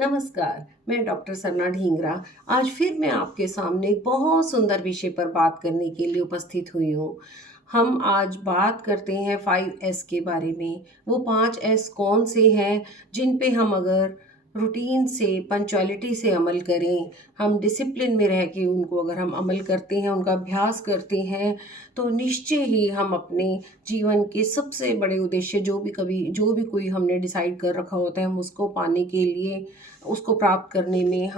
नमस्कार, मैं डॉक्टर सरना ढींगरा। आज फिर मैं आपके सामने एक बहुत सुंदर विषय पर बात करने के लिए उपस्थित हुई हूँ। हम आज बात करते हैं 5S के बारे में। वो 5S कौन से हैं जिन पे हम अगर रूटीन से, पंक्चुअलिटी से अमल करें, हम डिसिप्लिन में रह के उनको अगर हम अमल करते हैं, उनका अभ्यास करते हैं, तो निश्चय ही हम अपने जीवन के सबसे बड़े उद्देश्य जो भी कोई हमने डिसाइड कर रखा होता है, हम उसको पाने के लिए, उसको प्राप्त करने में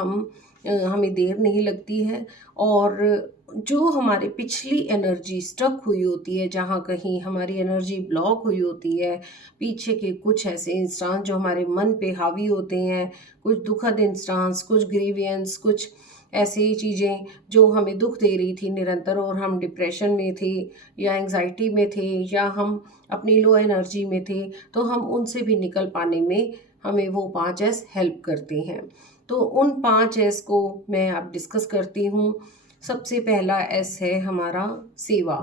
हमें देर नहीं लगती है। और जो हमारी पिछली एनर्जी स्टक हुई होती है, जहाँ कहीं हमारी एनर्जी ब्लॉक हुई होती है, पीछे के कुछ ऐसे इंस्टांस जो हमारे मन पे हावी होते हैं, कुछ दुखद इंस्टांस, कुछ ग्रीवियंस, कुछ ऐसी चीज़ें जो हमें दुख दे रही थी निरंतर, और हम डिप्रेशन में थे या एंग्जाइटी में थे या हम अपनी लो एनर्जी में थे, तो हम उनसे भी निकल पाने में हमें वो 5S हेल्प करते हैं। तो उन 5S को मैं अब डिस्कस करती हूँ। सबसे पहला S है हमारा सेवा।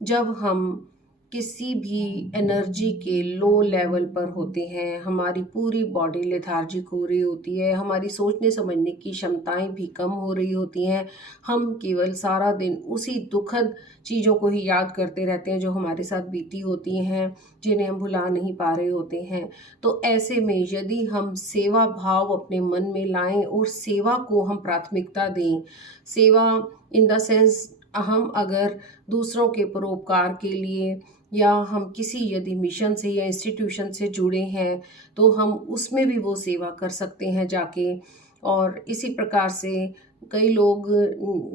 जब हम किसी भी एनर्जी के लो लेवल पर होते हैं, हमारी पूरी बॉडी लेथार्जिक हो रही होती है, हमारी सोचने समझने की क्षमताएं भी कम हो रही होती हैं, हम केवल सारा दिन उसी दुखद चीज़ों को ही याद करते रहते हैं जो हमारे साथ बीती होती हैं, जिन्हें हम भुला नहीं पा रहे होते हैं। तो ऐसे में यदि हम सेवा भाव अपने मन में लाएं और सेवा को हम प्राथमिकता दें, सेवा इन द सेंस, हम अगर दूसरों के परोपकार के लिए या हम किसी यदि मिशन से या इंस्टीट्यूशन से जुड़े हैं, तो हम उसमें भी वो सेवा कर सकते हैं जाके। और इसी प्रकार से कई लोग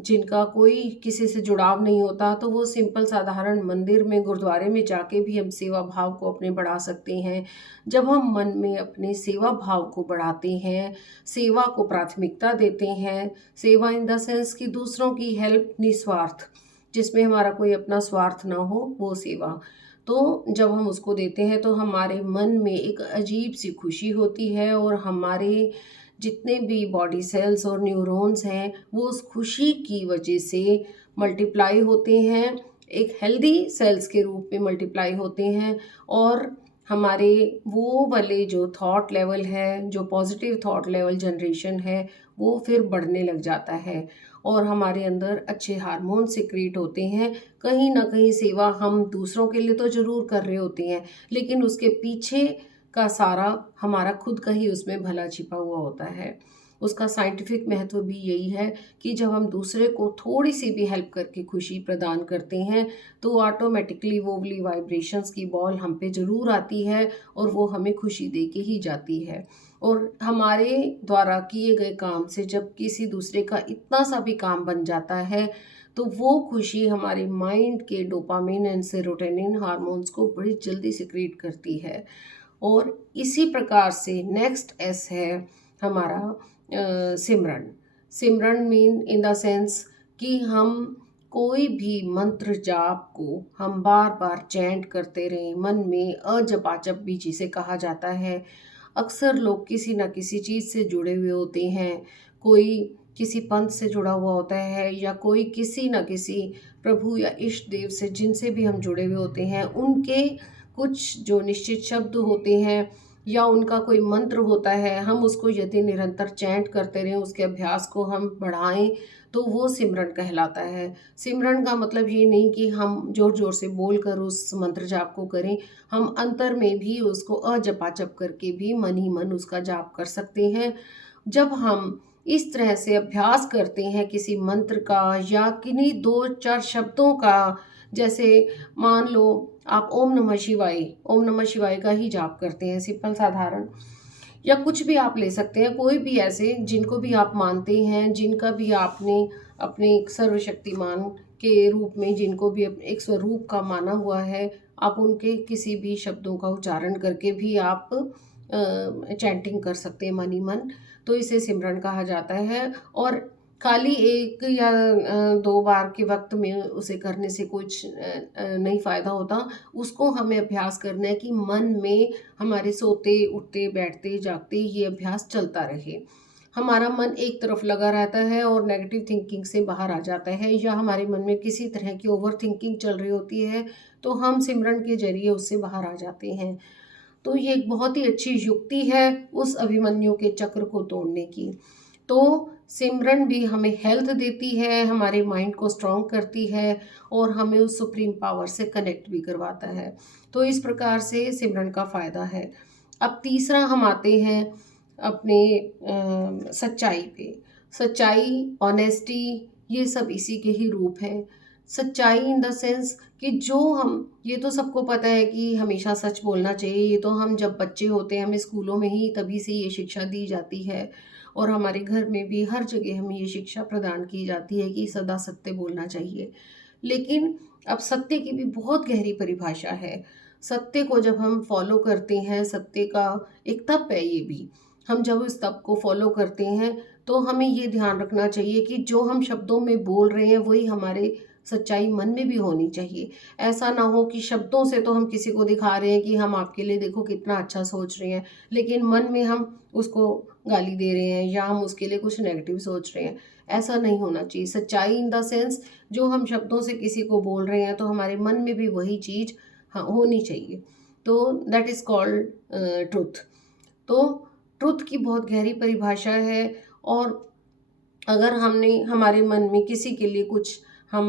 जिनका कोई किसी से जुड़ाव नहीं होता, तो वो सिंपल साधारण मंदिर में, गुरुद्वारे में जाके भी हम सेवा भाव को अपने बढ़ा सकते हैं। जब हम मन में अपने सेवा भाव को बढ़ाते हैं, सेवा को प्राथमिकता देते हैं, सेवा इन द सेंस कि दूसरों की हेल्प निस्वार्थ, जिसमें हमारा कोई अपना स्वार्थ ना हो, वो सेवा, तो जब हम उसको देते हैं तो हमारे मन में एक अजीब सी खुशी होती है, और हमारे जितने भी बॉडी सेल्स और न्यूरॉन्स हैं, वो उस खुशी की वजह से मल्टीप्लाई होते हैं, एक हेल्दी सेल्स के रूप में मल्टीप्लाई होते हैं। और हमारे वो वाले जो थॉट लेवल है, जो पॉजिटिव थॉट लेवल जनरेशन है, वो फिर बढ़ने लग जाता है, और हमारे अंदर अच्छे हार्मोन सिक्रीट होते हैं। कहीं ना कहीं सेवा हम दूसरों के लिए तो ज़रूर कर रहे होते हैं, लेकिन उसके पीछे का सारा हमारा खुद का ही उसमें भला छिपा हुआ होता है। उसका साइंटिफिक महत्व भी यही है कि जब हम दूसरे को थोड़ी सी भी हेल्प करके खुशी प्रदान करते हैं, तो ऑटोमेटिकली वो वाली वाइब्रेशंस की बॉल हम पे ज़रूर आती है, और वो हमें खुशी दे के ही जाती है। और हमारे द्वारा किए गए काम से जब किसी दूसरे का इतना सा भी काम बन जाता है, तो वो खुशी हमारे माइंड के डोपामिन एंड सेरोटोनिन हार्मोन्स को बड़ी जल्दी सिक्रीट करती है। और इसी प्रकार से नेक्स्ट एस है हमारा सिमरन। सिमरन मीन इन द सेंस कि हम कोई भी मंत्र जाप को हम बार बार चैंट करते रहें मन में, अजपाचप भी जिसे कहा जाता है। अक्सर लोग किसी न किसी चीज़ से जुड़े हुए होते हैं, कोई किसी पंथ से जुड़ा हुआ होता है, या कोई किसी न किसी प्रभु या इष्ट देव से, जिनसे भी हम जुड़े हुए होते हैं, उनके कुछ जो निश्चित शब्द होते हैं या उनका कोई मंत्र होता है, हम उसको यदि निरंतर चैंट करते रहें, उसके अभ्यास को हम बढ़ाएं, तो वो सिमरन कहलाता है। सिमरन का मतलब ये नहीं कि हम ज़ोर ज़ोर से बोलकर उस मंत्र जाप को करें, हम अंतर में भी उसको अजपाचप करके भी मन ही मन उसका जाप कर सकते हैं। जब हम इस तरह से अभ्यास करते हैं किसी मंत्र का या किन्हीं दो चार शब्दों का, जैसे मान लो आप ओम नमः शिवाय का ही जाप करते हैं सिंपल साधारण, या कुछ भी आप ले सकते हैं, कोई भी ऐसे जिनको भी आप मानते हैं, जिनका भी आपने अपने एक सर्वशक्तिमान के रूप में, जिनको भी एक स्वरूप का माना हुआ है, आप उनके किसी भी शब्दों का उच्चारण करके भी आप चैंटिंग कर सकते हैं मन ही मन, तो इसे सिमरन कहा जाता है। और खाली एक या दो बार के वक्त में उसे करने से कुछ नहीं फ़ायदा होता। उसको हमें अभ्यास करना है कि मन में हमारे सोते उठते बैठते जागते ये अभ्यास चलता रहे। हमारा मन एक तरफ लगा रहता है और नेगेटिव थिंकिंग से बाहर आ जाता है, या हमारे मन में किसी तरह की ओवर थिंकिंग चल रही होती है, तो हम सिमरन के जरिए उससे बाहर आ जाते हैं। तो ये एक बहुत ही अच्छी युक्ति है उस अभिमन्यु के चक्र को तोड़ने की। तो सिमरन भी हमें हेल्थ देती है, हमारे माइंड को स्ट्रॉन्ग करती है और हमें उस सुप्रीम पावर से कनेक्ट भी करवाता है। तो इस प्रकार से सिमरन का फ़ायदा है। अब तीसरा हम आते हैं अपने सच्चाई पे। सच्चाई, ऑनेस्टी, ये सब इसी के ही रूप है। सच्चाई इन द सेंस कि जो हम, ये तो सबको पता है कि हमेशा सच बोलना चाहिए। ये तो हम जब बच्चे होते हैं हमें स्कूलों में ही तभी से ये शिक्षा दी जाती है और हमारे घर में भी हर जगह हमें ये शिक्षा प्रदान की जाती है कि सदा सत्य बोलना चाहिए। लेकिन अब सत्य की भी बहुत गहरी परिभाषा है। सत्य को जब हम फॉलो करते हैं, सत्य का एक तप है ये भी। हम जब इस तप को फॉलो करते हैं तो हमें ये ध्यान रखना चाहिए कि जो हम शब्दों में बोल रहे हैं वही हमारे सच्चाई मन में भी होनी चाहिए। ऐसा ना हो कि शब्दों से तो हम किसी को दिखा रहे हैं कि हम आपके लिए देखो कितना अच्छा सोच रहे हैं, लेकिन मन में हम उसको गाली दे रहे हैं या हम उसके लिए कुछ नेगेटिव सोच रहे हैं। ऐसा नहीं होना चाहिए। सच्चाई इन द सेंस जो हम शब्दों से किसी को बोल रहे हैं तो हमारे मन में भी वही चीज़ हाँ होनी चाहिए। तो दैट इज़ कॉल्ड ट्रुथ। तो ट्रुथ की बहुत गहरी परिभाषा है। और अगर हमने हमारे मन में किसी के लिए कुछ हम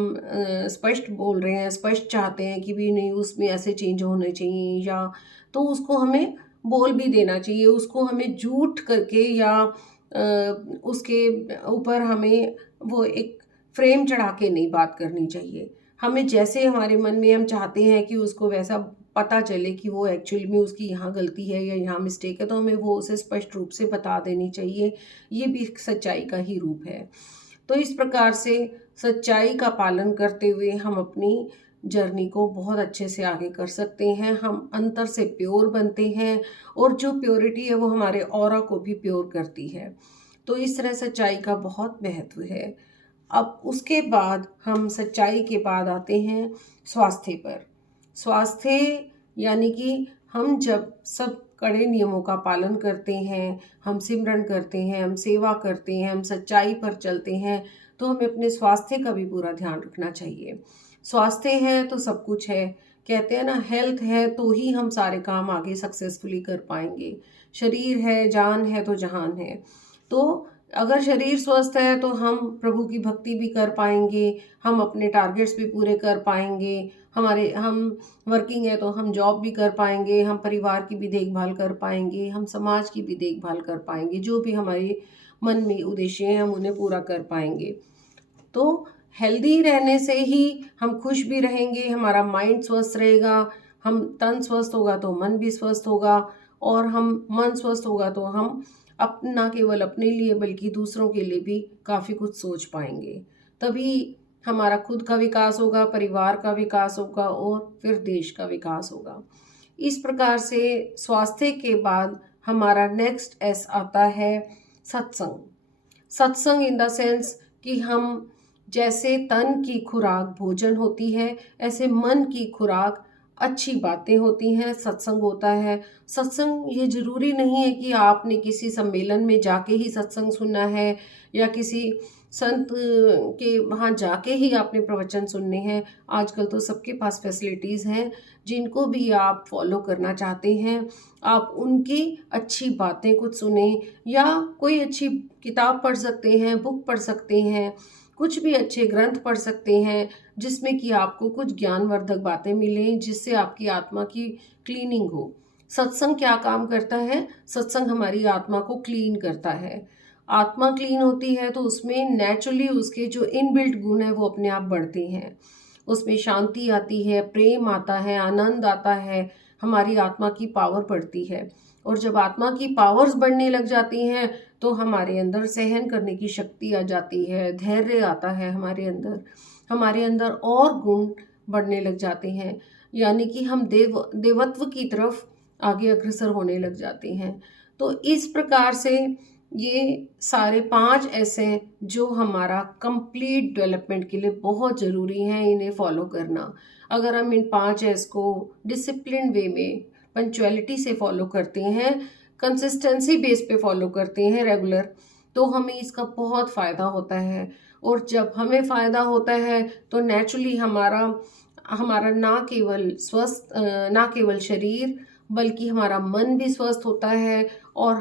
स्पष्ट बोल रहे हैं, स्पष्ट चाहते हैं कि भी नहीं उसमें ऐसे चेंज होने चाहिए, या तो उसको हमें बोल भी देना चाहिए। उसको हमें झूठ करके या उसके ऊपर हमें वो एक फ्रेम चढ़ा के नहीं बात करनी चाहिए। हमें जैसे हमारे मन में हम चाहते हैं कि उसको वैसा पता चले कि वो एक्चुअली में उसकी यहाँ गलती है या यहाँ मिस्टेक है, तो हमें वो उसे स्पष्ट रूप से बता देनी चाहिए। ये भी एक सच्चाई का ही रूप है। तो इस प्रकार से सच्चाई का पालन करते हुए हम अपनी जर्नी को बहुत अच्छे से आगे कर सकते हैं। हम अंतर से प्योर बनते हैं और जो प्योरिटी है वो हमारे ऑरा को भी प्योर करती है। तो इस तरह सच्चाई का बहुत महत्व है। अब उसके बाद हम सच्चाई के बाद आते हैं स्वास्थ्य पर। स्वास्थ्य यानी कि हम जब सब कड़े नियमों का पालन करते हैं, हम सिमरन करते हैं, हम सेवा करते हैं, हम सच्चाई पर चलते हैं, तो हमें अपने स्वास्थ्य का भी पूरा ध्यान रखना चाहिए। स्वास्थ्य है तो सब कुछ है। कहते हैं ना, हेल्थ है तो ही हम सारे काम आगे सक्सेसफुली कर पाएंगे। शरीर है, जान है तो जहान है। तो अगर शरीर स्वस्थ है तो हम प्रभु की भक्ति भी कर पाएंगे, हम अपने टारगेट्स भी पूरे कर पाएंगे, हम वर्किंग है तो हम जॉब भी कर पाएंगे, हम परिवार की भी देखभाल कर पाएंगे, हम समाज की भी देखभाल कर पाएंगे, जो भी हमारे मन में उद्देश्य हैं हम उन्हें पूरा कर पाएंगे। तो हेल्दी रहने से ही हम खुश भी रहेंगे, हमारा माइंड स्वस्थ रहेगा। हम तन स्वस्थ होगा तो मन भी स्वस्थ होगा, और हम मन स्वस्थ होगा तो हम न केवल अपने लिए बल्कि दूसरों के लिए भी काफ़ी कुछ सोच पाएंगे। तभी हमारा खुद का विकास होगा, परिवार का विकास होगा और फिर देश का विकास होगा। इस प्रकार से स्वास्थ्य के बाद हमारा नेक्स्ट एस आता है सत्संग। सत्संग इन द सेंस कि हम, जैसे तन की खुराक भोजन होती है, ऐसे मन की खुराक अच्छी बातें होती हैं, सत्संग होता है। सत्संग ये ज़रूरी नहीं है कि आपने किसी सम्मेलन में जाके ही सत्संग सुनना है या किसी संत के वहाँ जाके ही आपने प्रवचन सुनने हैं। आजकल तो सबके पास फैसिलिटीज़ हैं, जिनको भी आप फॉलो करना चाहते हैं आप उनकी अच्छी बातें कुछ सुने, या कोई अच्छी किताब पढ़ सकते हैं, बुक पढ़ सकते हैं, कुछ भी अच्छे ग्रंथ पढ़ सकते हैं जिसमें कि आपको कुछ ज्ञानवर्धक बातें मिलें, जिससे आपकी आत्मा की क्लीनिंग हो। सत्संग क्या काम करता है? सत्संग हमारी आत्मा को क्लीन करता है। आत्मा क्लीन होती है तो उसमें नेचुरली उसके जो इनबिल्ट गुण है वो अपने आप बढ़ते हैं। उसमें शांति आती है, प्रेम आता है, आनंद आता है, हमारी आत्मा की पावर बढ़ती है। और जब आत्मा की पावर्स बढ़ने लग जाती हैं तो हमारे अंदर सहन करने की शक्ति आ जाती है, धैर्य आता है हमारे अंदर और गुण बढ़ने लग जाते हैं, यानी कि हम देवत्व की तरफ आगे अग्रसर होने लग जाते हैं। तो इस प्रकार से ये सारे 5 ऐसे हैं जो हमारा कंप्लीट डेवलपमेंट के लिए बहुत ज़रूरी हैं, इन्हें फॉलो करना। अगर हम इन 5 एस को डिसिप्लिन वे में पंक्चुअलिटी से फॉलो करते हैं, कंसिस्टेंसी बेस पे फॉलो करते हैं रेगुलर, तो हमें इसका बहुत फ़ायदा होता है। और जब हमें फ़ायदा होता है तो नेचुरली हमारा हमारा ना केवल शरीर, बल्कि हमारा मन भी स्वस्थ होता है और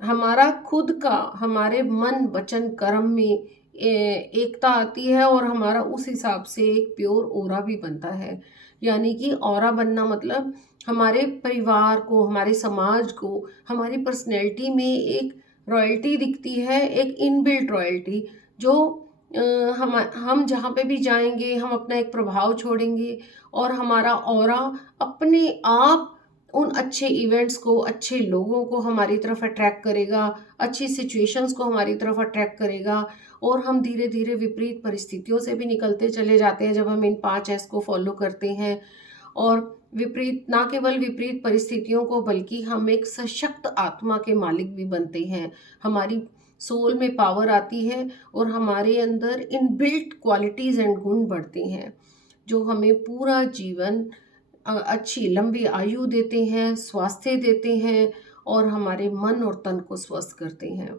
हमारा खुद का हमारे मन वचन कर्म में एकता आती है और हमारा उस हिसाब से एक प्योर ऑरा भी बनता है। यानी कि ऑरा बनना मतलब हमारे परिवार को, हमारे समाज को, हमारी पर्सनैलिटी में एक रॉयल्टी दिखती है, एक इनबिल्ट रॉयल्टी जो अ, हम जहाँ पे भी जाएंगे हम अपना एक प्रभाव छोड़ेंगे और हमारा ऑरा अपने आप उन अच्छे इवेंट्स को, अच्छे लोगों को हमारी तरफ अट्रैक्ट करेगा, अच्छी सिचुएशंस को हमारी तरफ अट्रैक्ट करेगा और हम धीरे धीरे विपरीत परिस्थितियों से भी निकलते चले जाते हैं जब हम इन 5 एस को फॉलो करते हैं। और विपरीत, ना केवल विपरीत परिस्थितियों को बल्कि हम एक सशक्त आत्मा के मालिक भी बनते हैं। हमारी सोल में पावर आती है और हमारे अंदर इनबिल्ट क्वालिटीज़ एंड गुण बढ़ते हैं जो हमें पूरा जीवन अच्छी लंबी आयु देते हैं, स्वास्थ्य देते हैं और हमारे मन और तन को स्वस्थ करते हैं।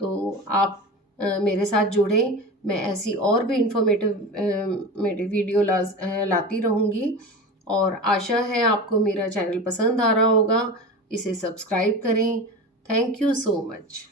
तो आप मेरे साथ जुड़ें, मैं ऐसी और भी इंफॉर्मेटिव मेरी वीडियो लाती रहूँगी और आशा है आपको मेरा चैनल पसंद आ रहा होगा। इसे सब्सक्राइब करें। Thank you so much.